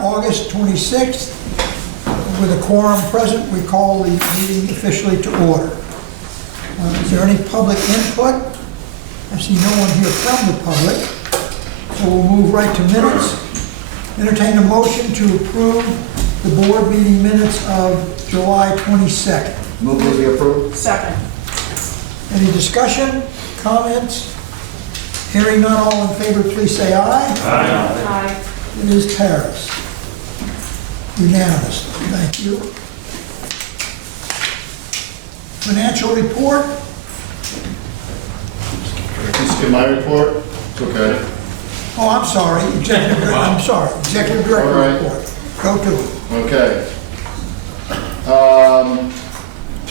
August 26th. With a quorum present, we call the meeting officially to order. Is there any public input? I see no one here from the public, so we'll move right to minutes. Entertain a motion to approve the board meeting minutes of July 22nd. Move to be approved. Second. Any discussion, comments? Hearing none, all in favor, please say aye. Aye. It is passed unanimously. Thank you. Financial report. Can you skip my report? It's okay. Oh, I'm sorry, executive director, I'm sorry, executive director All right. report. Go to it. Okay.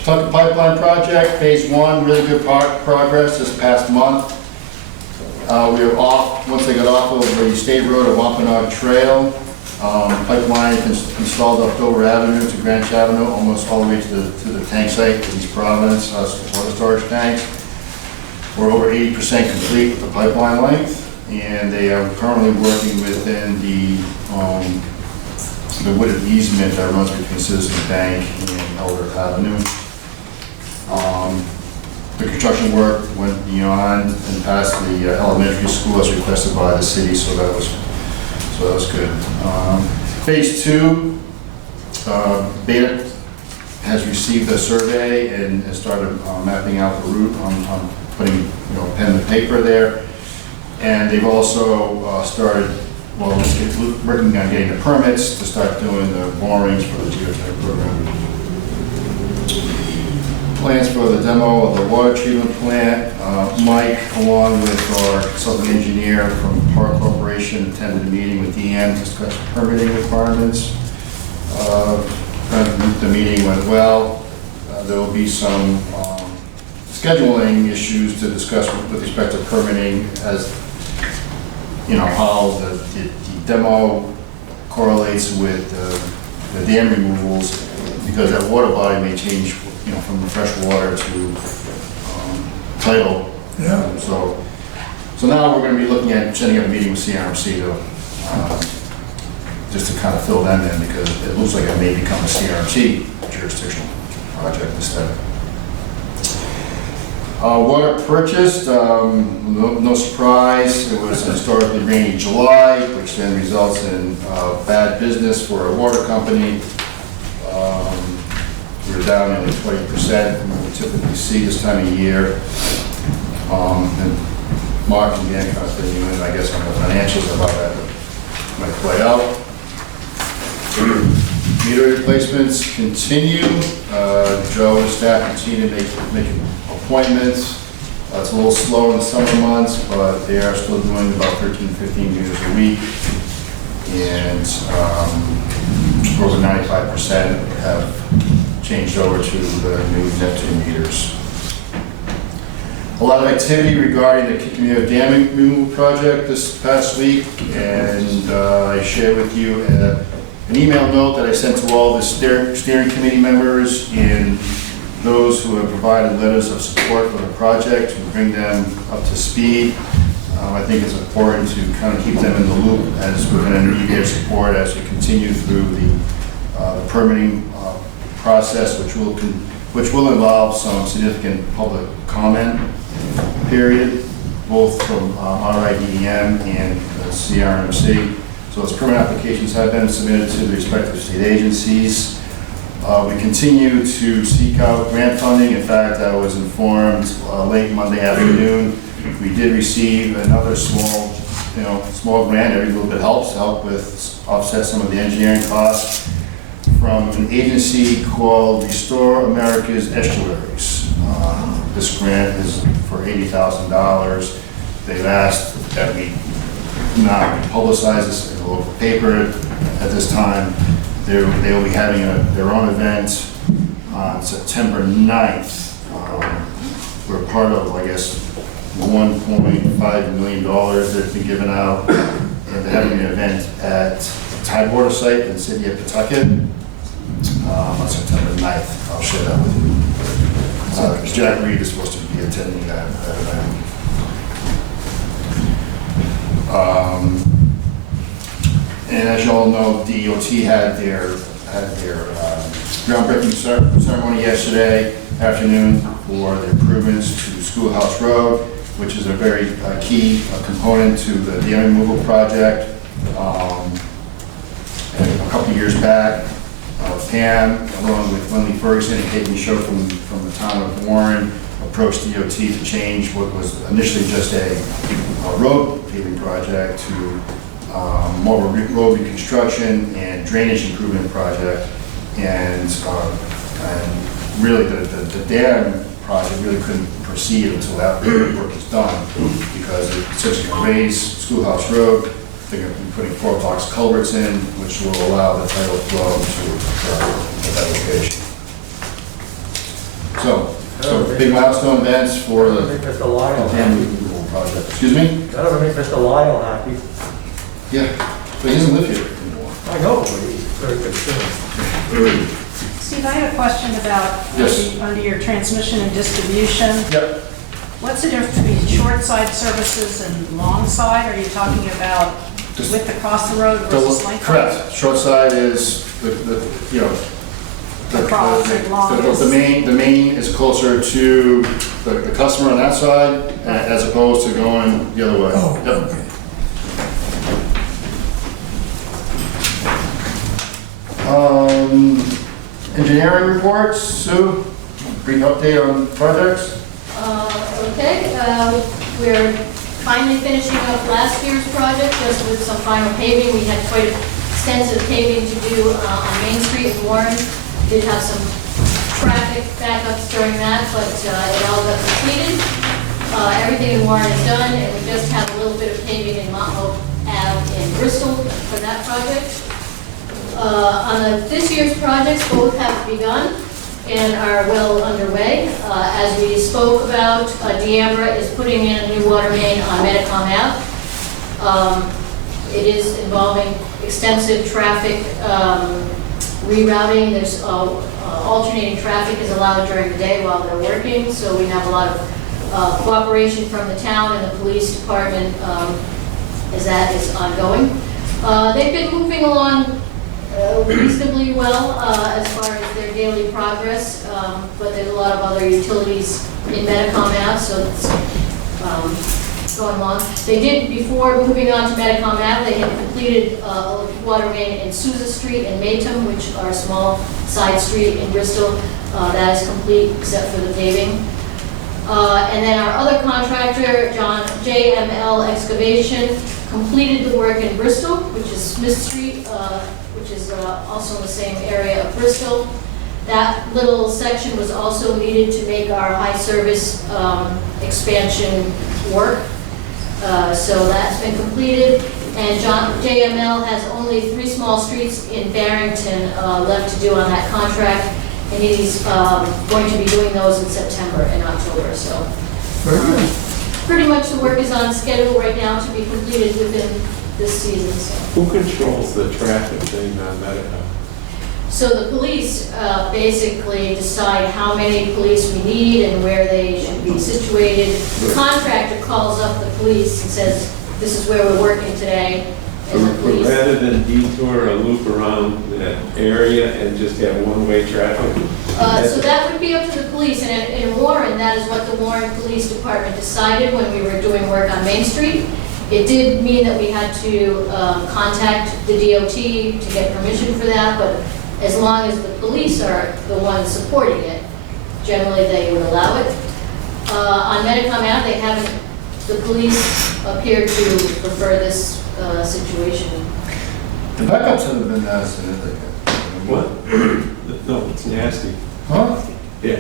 Pawtucket Pipeline Project, Phase 1, really good progress this past month. We were off, once they got off of the State Road of Wampanoag Trail, pipeline installed up Dover Avenue to Greenwich Avenue, almost all the way to the tank site, to East Providence, water storage tanks. We're over 80% complete with the pipeline length, and they are currently working within the wooded easement that runs between Citizens Bank and Elder Avenue. The construction work went beyond and past the elementary school as requested by the city, so that was good. Phase 2, Beta has received a survey and has started mapping out the route on putting pen and paper there, and they've also started working on getting the permits to start doing the borings for the geotech program. Plans for the demo of the water treatment plant. Mike, along with our consulting engineer from Park Corporation, attended a meeting with Deanne to discuss permitting requirements. The meeting went well. There will be some scheduling issues to discuss with respect to permitting, as how the demo correlates with the dam removals, because that water body may change from the fresh water to tidal. Yeah. So now we're going to be looking at setting up a meeting with CRMC to just to kind of fill them in, because it looks like it may become a CRMC jurisdictional project instead. Water purchased, no surprise. It was a historically rainy July, which then results in bad business for a water company. We're down nearly 20% from what we typically see this time of year. And Mark and Dan kind of filling you in, I guess, on the financials of how that might play out. Meter replacements continue. Joe and staff continue to make appointments. It's a little slow in the summer months, but they are still doing about 13, 15 meters a week. And over 95% have changed over to the new Neptune meters. A lot of activity regarding the Kickmere Dam removal project this past week, and I shared with you an email note that I sent to all the steering committee members and those who have provided letters of support for the project to bring them up to speed. I think it's important to kind of keep them in the loop, as we're going to need their support as we continue through the permitting process, which will involve some significant public comment period, both from RIDEM and CRMC. So those permit applications have been submitted to the respective state agencies. We continue to seek out grant funding. In fact, I was informed late Monday afternoon, we did receive another small grant. Every little bit helps to help with offset some of the engineering costs from an agency called Restore America's Estuaries. This grant is for $80,000. They've asked that we not publicize this in the local paper at this time. They will be having their own event on September 9th. We're part of, I guess, $1.5 million that's been given out. And they're having an event at the Tidewater site in the city of Pawtucket on September 9th. I'll share that with you. Jack Reed is supposed to be attending that event. And as you all know, DOT had their groundbreaking ceremony yesterday afternoon for the improvements to Schoolhouse Road, which is a very key component to the dam removal project. And a couple of years back, Pam, along with Lindley Ferguson and Kate Michaud from the town of Warren, approached DOT to change what was initially just a road paving project to more of a road reconstruction and drainage improvement project. And really the dam project really couldn't proceed until after the work is done, because it essentially can raise Schoolhouse Road. They're going to be putting 4 box culverts in, which will allow the tidal flow to occur at that location. So big milestone events for the Make Mr. Lyle dam happy. removal project. Excuse me? That'll make Mr. Lyle happy. Yeah, but he doesn't live here anymore. I know, but he's very concerned. Steve, I have a question about Yes. under your transmission and distribution. Yep. What's the difference between short side services and long side? Are you talking about Just- width across the road versus length? Correct. Short side is the Across and long is- the main is closer to the customer on that side, as opposed to going the other way. Oh, Yep. okay. Engineering reports, Sue, brief update on projects? Okay, we're finally finishing up last year's project, just with some final paving. We had quite extensive paving to do on Main Street in Warren. Did have some traffic backups during that, but it all got completed. Everything in Warren is done, and we just have a little bit of paving in Mount Hope Ave in Bristol for that project. On this year's projects, both have begun and are well underway. As we spoke about, Deambra is putting in a new water main on Medicom Ave. It is involving extensive traffic rerouting. There's alternating traffic is allowed during the day while they're working, so we have a lot of cooperation from the town and the police department as that is ongoing. They've been moving along reasonably well as far as their daily progress, but there's a lot of other utilities in Medicom Ave, so it's going along. They did, before moving on to Medicom Ave, they had completed a water main in Sousa Street and Maytom, which are a small side street in Bristol. That is complete except for the paving. And then our other contractor, JML Excavation, completed the work in Bristol, which is Smith Street, which is also in the same area of Bristol. That little section was also needed to make our high service expansion work. So that's been completed. And JML has only 3 small streets in Barrington left to do on that contract. And he's going to be doing those in September and October, so. Very good. Pretty much the work is on schedule right now to be completed within this season, so. Who controls the traffic thing on Medicom? So the police basically decide how many police we need and where they should be situated. The contractor calls up the police and says, this is where we're working today, and the But police. rather than detour or loop around that area and just have one-way traffic? So that would be up to the police, and in Warren, that is what the Warren Police Department decided when we were doing work on Main Street. It did mean that we had to contact the DOT to get permission for that, but as long as the police are the ones supporting it, generally they would allow it. On Medicom Ave, they haven't, the police appear to prefer this situation. The backups haven't been nasty, have they? What? No, it's nasty. Huh? Yeah,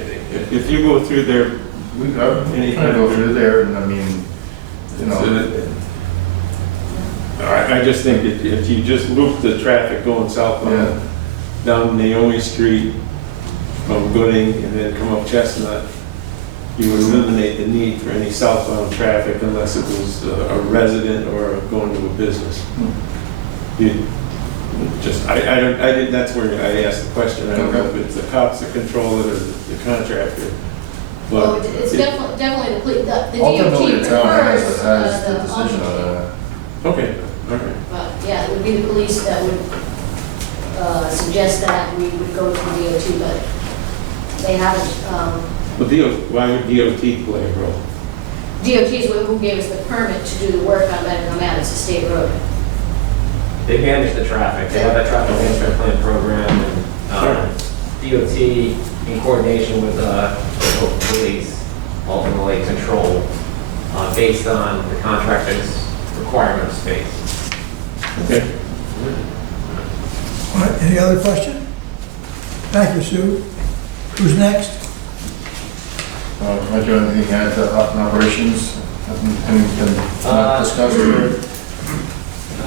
if you go through there, We got, trying to go through there, and I mean, you know. I just think if you just loop the traffic going southbound down Naomi Street from Gooding and then come up Chestnut, you would eliminate the need for any southbound traffic unless it was a resident or going to a business. You just, I did, that's where I asked the question. I don't know if it's the cops that control it or the contractor. Oh, But it's definitely the police, the Ultimately, DOT the town prefers has the decision on alternate. that. okay, all right. But yeah, it would be the police that would suggest that we would go to the DOT, but they haven't. Why would DOT play a role? DOT is who gave us the permit to do the work on Medicare Ave. It's a state road. They manage the traffic, they have a traffic management plan program, and DOT, in coordination with the local police, ultimately control based on the contractor's requirement of space. Okay. All right, any other question? Thank you, Sue. Who's next? Might you have anything to add to operations? Anything been discussed here?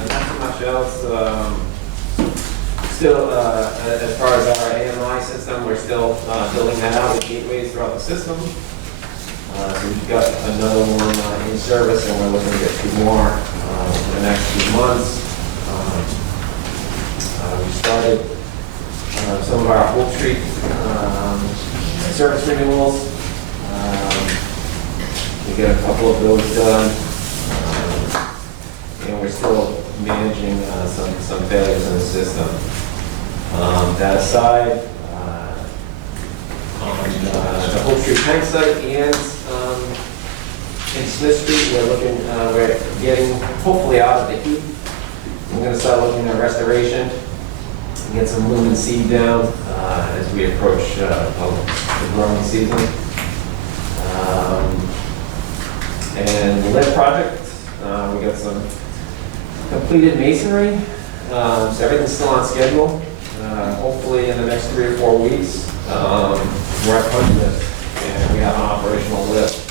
Not too much else. Still, as far as our AMI system, we're still building that out with gateways throughout the system. So we've got another one in service, and we're looking to get 2 more in the next few months. We started some of our Hope Street service renewals. We got a couple of those done. And we're still managing some failures in the system. That aside, on the Hope Street tank site and in Smith Street, we're getting hopefully out of the heat. We're going to start looking at restoration and get some lumen seed down as we approach the growing season. And the lead project, we got some completed masonry, so everything's still on schedule. Hopefully in the next 3 or 4 weeks, we're at punch list and we have an operational lift.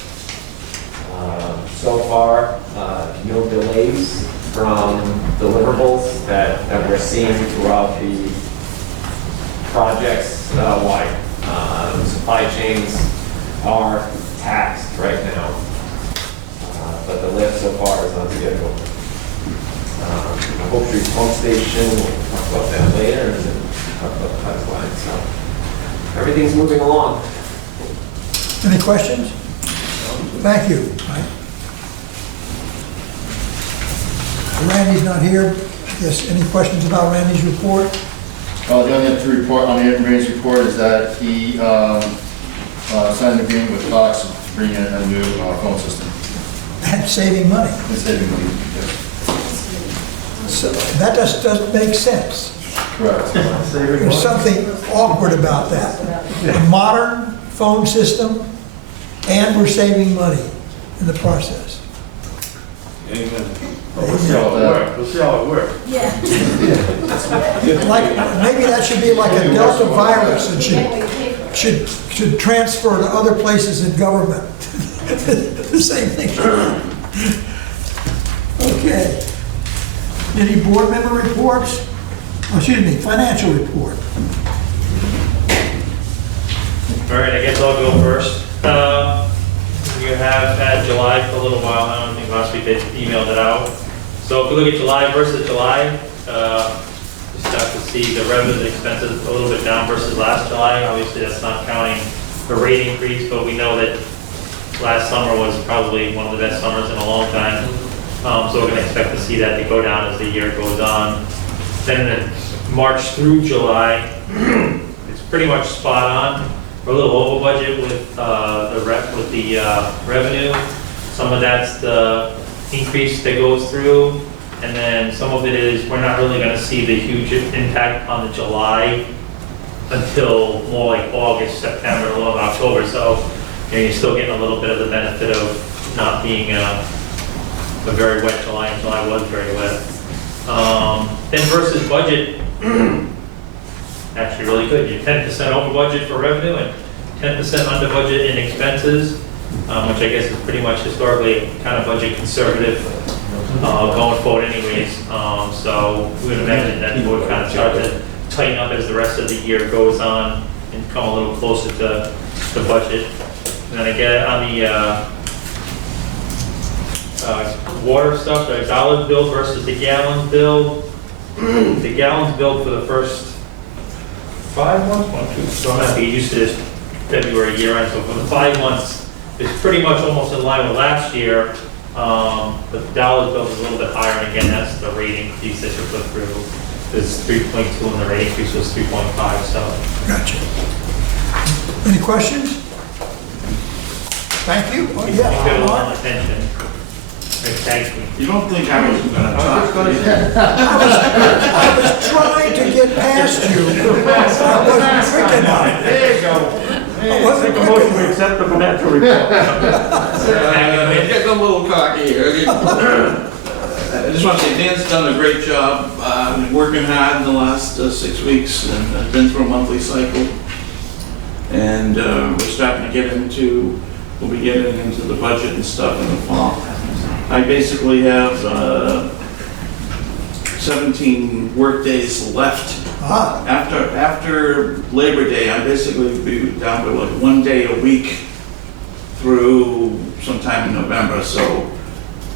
So far, no delays from deliverables that we're seeing throughout the projects wide. Supply chains are taxed right now, but the lift so far is on schedule. Hope Street pump station, we'll talk about that later, and then talk about the pipeline. So everything's moving along. Any questions? Thank you. Randy's not here. I guess any questions about Randy's report? The only other to report on the Randy's report is that he signed an agreement with Cox to bring in a new phone system. And saving money. It's saving money, yes. So that just doesn't make sense. Correct. There's something awkward about that. A modern phone system, and we're saving money in the process. Amen. We'll see how it works. We'll see how it works. Like, maybe that should be like a Delta virus and should transfer to other places in government. The same thing. Okay. Any board member reports? Oh, excuse me, financial report. All right, I guess I'll go first. You have had July for a little while now. I think last week they emailed it out. So if we look at July versus July, you start to see the revenues and expenses a little bit down versus last July. Obviously, that's not counting the rate increase, but we know that last summer was probably one of the best summers in a long time. So we're going to expect to see that to go down as the year goes on. Then in March through July, it's pretty much spot on. We're a little over budget with the revenue. Some of that's the increase that goes through, and then some of it is we're not really going to see the huge impact on the July until more like August, September, a little of October. So you're still getting a little bit of the benefit of not being a very wet July, and July was very wet. Then versus budget, actually really good. You're 10% over budget for revenue and 10% under budget in expenses, which I guess is pretty much historically kind of budget conservative going forward anyways. So we would imagine that would kind of start to tighten up as the rest of the year goes on and come a little closer to the budget. And then again, on the water stuff, the dollar bill versus the gallon bill. The gallons billed for the first 5 months, so I'm not getting used to this February year end. So for the 5 months, it's pretty much almost in line with last year. But the dollars bill is a little bit higher, and again, that's the rate increase that you put through. There's 3.2 and the rate increase was 3.5, so. Gotcha. Any questions? Thank you. Oh, We got a yeah. lot Mark? of attention. Thank you. You don't think I was gonna talk? I was trying to get past you. I wasn't quick enough. There you go. I wasn't Make a quick motion to enough. accept the financial report. Getting a little cocky here. I just want to say Dan's done a great job, working hard in the last 6 weeks, and I've been through a monthly cycle. And we're starting to get into, we'll be getting into the budget and stuff in the fall. I basically have 17 work days left. Ah, After Labor Day, I basically be down to like 1 day a week through sometime in November, so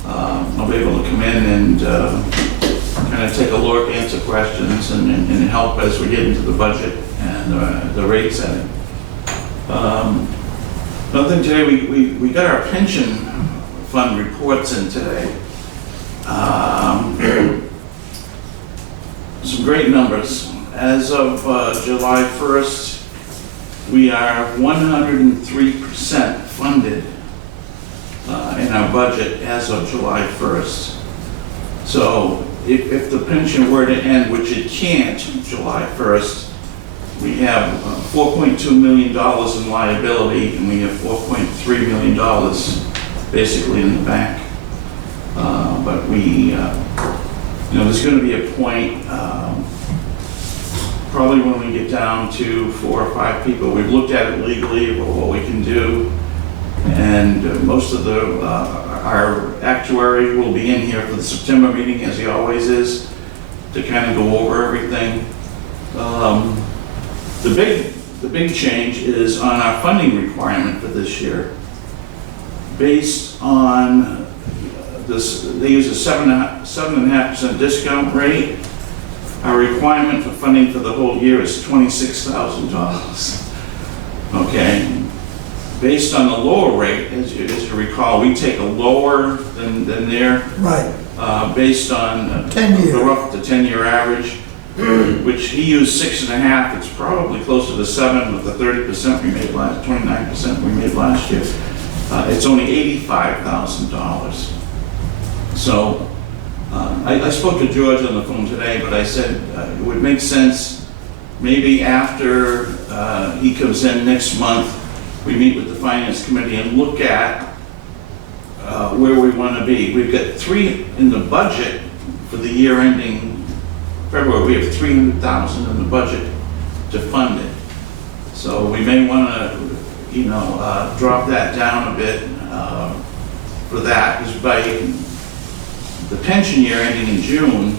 I'll be able to come in and kind of take a look, answer questions, and help as we get into the budget and the rate setting. Another thing today, we got our pension fund reports in today. Some great numbers. As of July 1st, we are 103% funded in our budget as of July 1st. So if the pension were to end, which it can't, July 1st, we have $4.2 million in liability, and we have $4.3 million basically in the bank. But there's going to be a point, probably when we get down to 4 or 5 people. We've looked at it legally, what we can do, and most of our actuary will be in here for the September meeting, as he always is, to kind of go over everything. The big change is on our funding requirement for this year. Based on this, they use a 7.5% discount rate. Our requirement for funding for the whole year is $26,000. Okay. Based on the lower rate, as you recall, we take a lower than their, right. based on 10 year. the 10-year average, which he used 6.5. It's probably closer to 7 with the 30% we made 29% we made last year. It's only $85,000. So I spoke to George on the phone today, but I said it would make sense maybe after he comes in next month, we meet with the finance committee and look at where we want to be. We've got 3 in the budget for the year ending February. We have $300,000 in the budget to fund it. So we may want to, drop that down a bit for that, because by the pension year ending in June,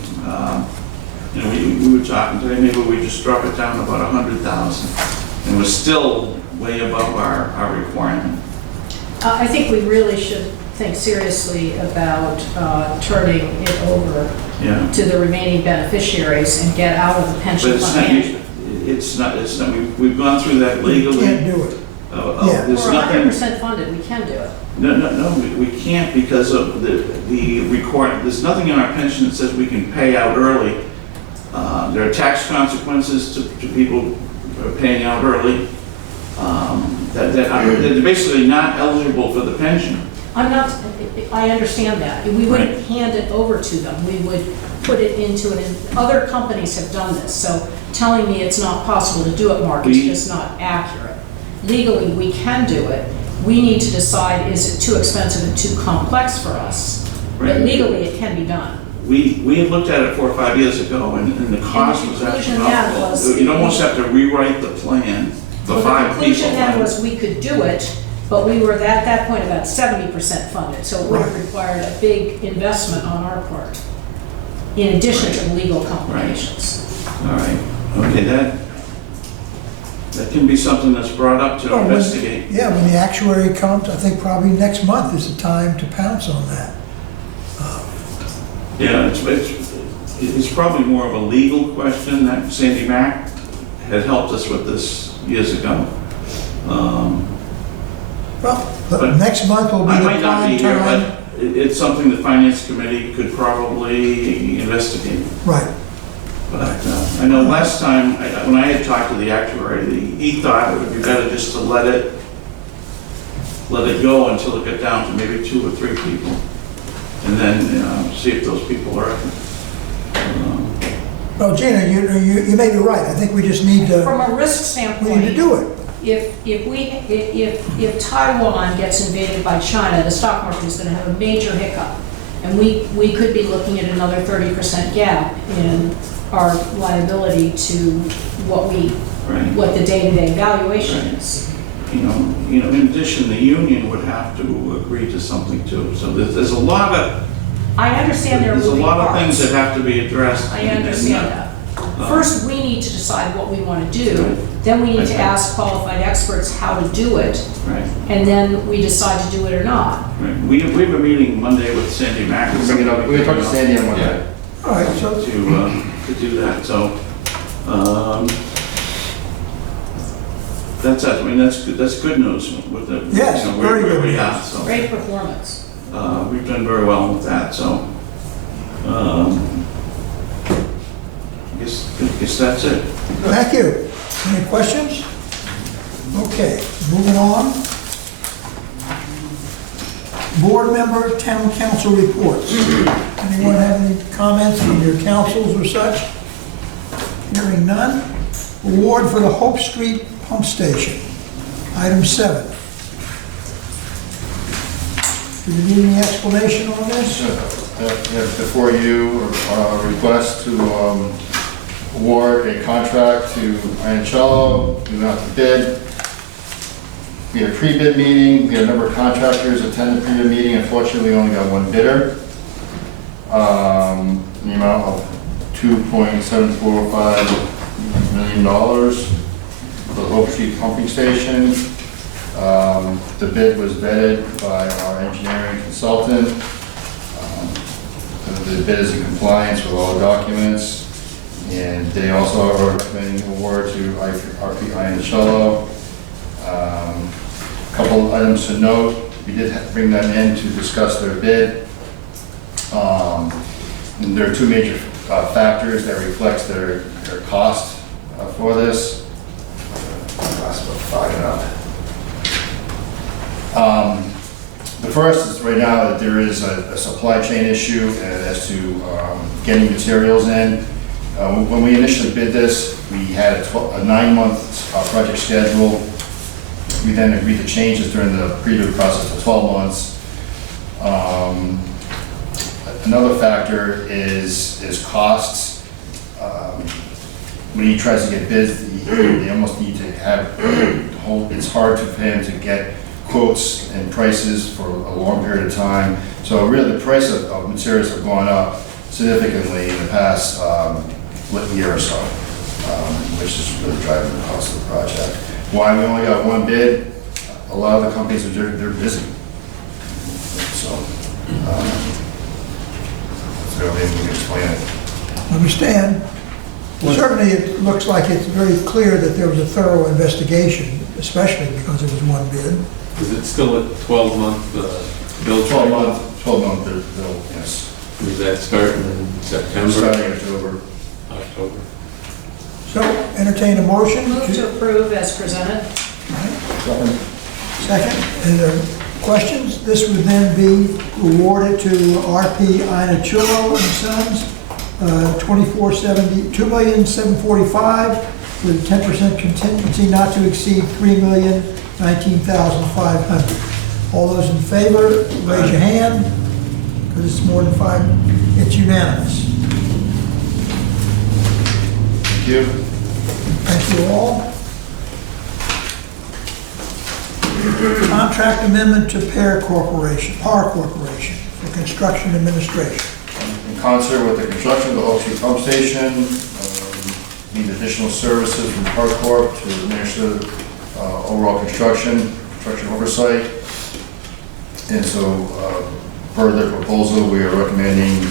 we were talking today, maybe we just drop it down to about $100,000, and we're still way above our requirement. I think we really should think seriously about turning it over Yeah. to the remaining beneficiaries and get out of the But pension it's fund. not, we've gone through that We legally. can't do it. Yeah. There's We're nothing, 100% funded, we can do it. no, we can't because of the requirement. There's nothing in our pension that says we can pay out early. There are tax consequences to people paying out early. They're basically not eligible for the pension. I understand that. We wouldn't hand it over to them. We would put it into other companies have done this, so telling me it's not possible to do it, Mark, is just not accurate. Legally, we can do it. We need to decide, is it too expensive and too complex for us? But Right. legally, it can be done. We had looked at it 4 or 5 years ago, and the cost was conclusion then astronomical. was- You'd almost have to rewrite the plan for 5 The people. conclusion then was we could do it, but we were at that point about 70% funded, so it would have Right. required a big investment on our part, in addition to the legal complications. All right, okay, that can be something that's brought up to Well, when- investigate. Yeah, when the actuary comes, I think probably next month is the time to pounce on that. Yeah, it's probably more of a legal question that Sandy Mack had helped us with this years ago. Well, But next month will be I the might not be prime here, time. but it's something the finance committee could probably investigate. Right. But I know last time, when I had talked to the actuary, he thought it would be better just to let it go until it got down to maybe 2 or 3 people. And then see if those people are, Well, Gina, you may be right. I think we just need to, From a risk we standpoint. need to do it. If Taiwan gets invaded by China, the stock market is going to have a major hiccup. And we could be looking at another 30% gap in our liability to what the day-to-day valuation is. you know, in addition, the union would have to agree to something too. So there's a lot of, I understand there are there's a moving lot of things parts. that have to be addressed. I understand that. First, we need to decide what we want to do, then we need to ask qualified experts how to do it, Right, and then we decide to do it or not. right. We have a meeting Monday with Sandy Mack. We'll bring it up, we're gonna talk to Sandy on Monday. All right, so, To do that, so, that's it. I mean, that's good news with the. Yes, you know, very where good we news. are, so. Great performance. We've done very well with that, so, I guess that's it. thank you. Any questions? Okay, moving on. Board member, town council reports. Anyone have any comments from your councils or such? Hearing none. Award for the Hope Street Pump Station. Item 7. Do you need any explanation on this? Before you, a request to award a contract to Iancello. We went out to bid. We had a pre-bid meeting. We had a number of contractors attend the pre-bid meeting. Unfortunately, we only got one bidder. In the amount of $2.745 million for the Hope Street Pumping Station. The bid was vetted by our engineering consultant. The bid is in compliance with all the documents, and they also are recommending award to RP Iancello. Couple of items to note, we did have to bring them in to discuss their bid. And there are 2 major factors that reflects their cost for this. Last about 5 up. The first is right now that there is a supply chain issue as to getting materials in. When we initially bid this, we had a 9-month project schedule. We then agreed to change this during the pre-bid process to 12 months. Another factor is costs. When he tries to get bids, they almost need to have, it's hard for him to get quotes and prices for a long period of time. So really the price of materials have gone up significantly in the past year or so, which is really driving the cost of the project. Why we only got one bid, a lot of the companies, they're busy. So maybe we can explain it. Understand. Certainly, it looks like it's very clear that there was a thorough investigation, especially because it was one bid. Is it still a 12-month bill? 12-month bill, yes. Does that start in September? Starting in October. October. So, entertain a motion. Move to approve as presented. Second, and questions? This would then be awarded to RP Iancello and Sons, $2,745,000 with 10% contingency not to exceed $3,019,500. All those in favor, raise your hand, because it's more than 5, it's unanimous. Thank you. Thank you all. Contract amendment to Power Corporation for construction administration. In concert with the construction of the Hope Street Pump Station, need additional services from Power Corp to administer overall construction oversight. And so, per their proposal, we are recommending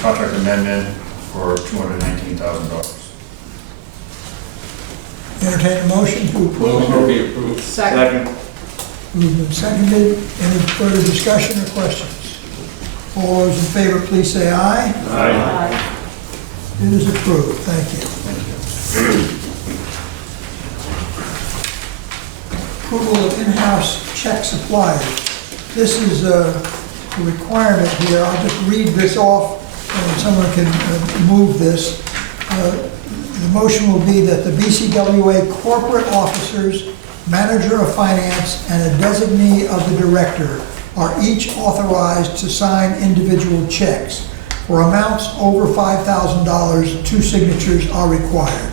contract amendment for $219,000. Entertain a motion to approve. Motion to be approved. Second. Moved and seconded. Any further discussion or questions? All those in favor, please say aye. Aye. It is approved. Thank you. Approval of in-house check suppliers. This is a requirement here. I'll just read this off and someone can move this. The motion will be that the BCWA corporate officers, manager of finance, and a designee of the director are each authorized to sign individual checks. For amounts over $5,000, 2 signatures are required.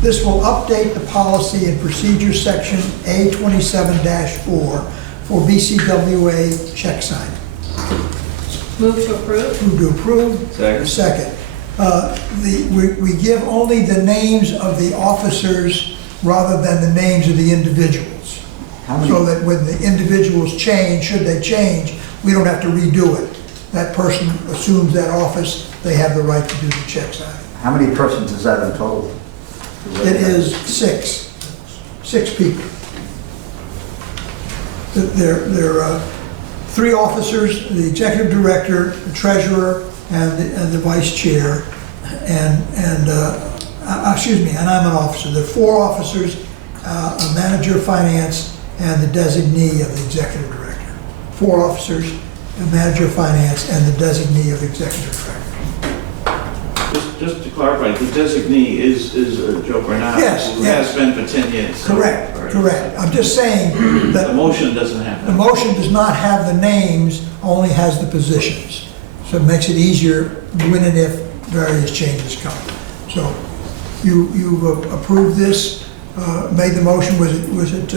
This will update the policy and procedures section A27-4 for BCWA check signing. Move to approve? Move to approve. Second. Second. We give only the names of the officers rather than the names of the individuals. So that when the individuals change, should they change, we don't have to redo it. That person assumes that office, they have the right to do the check signing. How many persons is that in total? It is 6 people. There are 3 officers, the executive director, the treasurer, and the vice chair, and I'm an officer. There are 4 officers, a manager of finance, and the designee of the executive director. 4 officers, a manager of finance, and the designee of the executive director. Just to clarify, the designee is Joe Bernard. Yes, Who yes. has been for 10 years. so- Correct, all right. correct. I'm just saying that The motion doesn't have the that. motion does not have the names, only has the positions. So it makes it easier when and if various changes come. So you've approved this, made the motion, was it,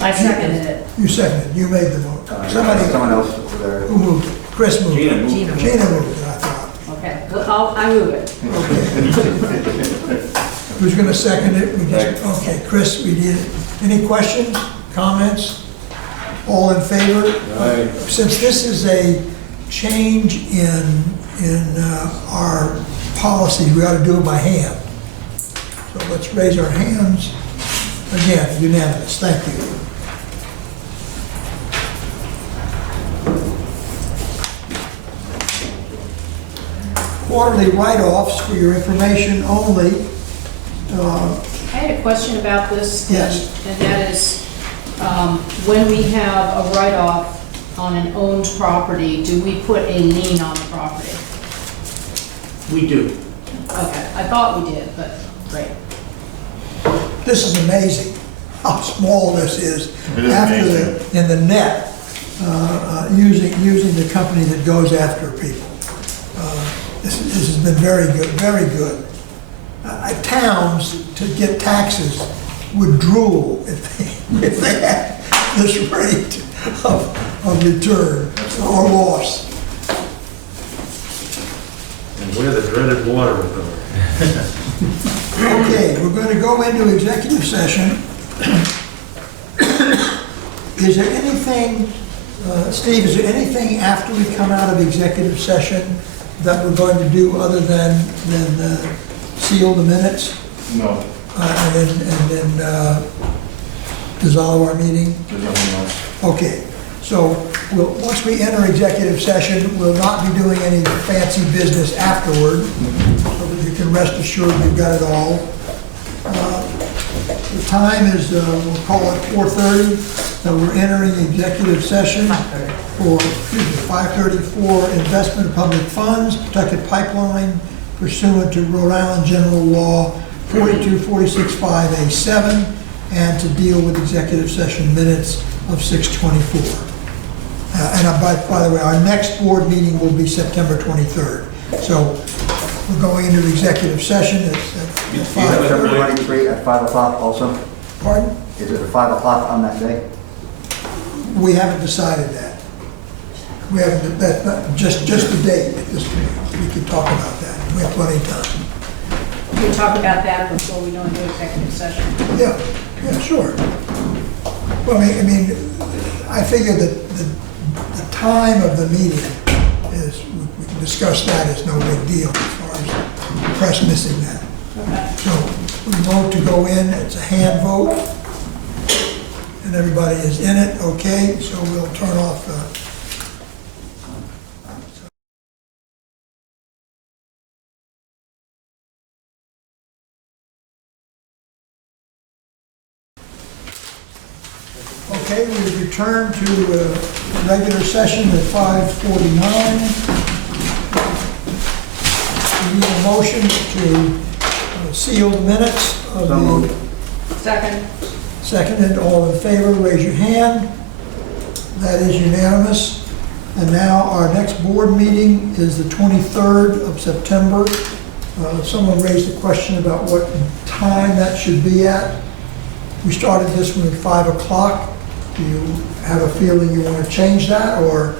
I seconded it. you seconded, you made the motion. Somebody, Someone else over there. who moved? Chris moved. Gina moved. Gina. Gina moved it, I thought. Okay, well, I move it. Who's gonna second it? Okay, Chris, we did. Any questions, comments? All in favor? Aye. Since this is a change in our policy, we ought to do it by hand. So let's raise our hands. Again, unanimous, thank you. Quarterly write-offs, for your information only. I had a question about this. Yes. And that is, when we have a write-off on an owned property, do we put a lien on the property? We do. Okay, I thought we did, but great. This is amazing, how small this is. It is After amazing. in the net, using the company that goes after people. This has been very good, very good. Towns, to get taxes, would drool if they had this rate of return or loss. And we're the dreaded water authority. Okay, we're going to go into executive session. Is there anything, Steve, is there anything after we come out of executive session that we're going to do other than seal the minutes No, and then dissolve our meeting? there's nothing else. Okay, so once we enter executive session, we'll not be doing any fancy business afterward, so that you can rest assured we've got it all. The time is, we'll call it 4:30, so we're entering executive session for 5:30 for investment of public funds, protected pipeline pursuant to Rhode Island General Law 42465A7, and to deal with executive session minutes of 6:24. And by the way, our next board meeting will be September 23rd. So we're going into executive session at September 5:30. 23 at 5 o'clock also? Pardon? Is it at 5 o'clock on that day? We haven't decided that. We haven't, just the date at this point. We can talk about that. We have plenty of time. We can talk about that before we go into executive session. Yeah, sure. Well, I mean, I figure that the time of the meeting is, we can discuss that, is no big deal as far as the press missing that. Okay. So we vote to go in, it's a hand vote. and everybody is in it, okay, so we'll turn off Okay, we return to regular session at 5:49. We need a motion to seal the minutes of So the... moved. Second. Seconded, all in favor, raise your hand. That is unanimous. And now our next board meeting is the 23rd of September. Someone raised a question about what time that should be at. We started this one at 5 o'clock. Do you have a feeling you want to change that, or?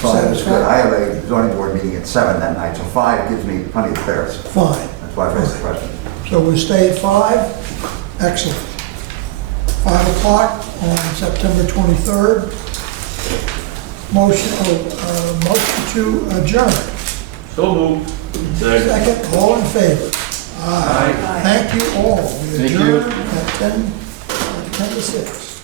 Fine, that's good. I have a zoning board meeting at 7 that night, so 5 gives me plenty of clearance. Fine. That's why I raised the question. So we'll stay at 5? Excellent. 5 o'clock on September 23rd. Motion to adjourn. So moved. Second, all in favor? Aye. Thank you all. We Thank you. adjourn at 10 to 6.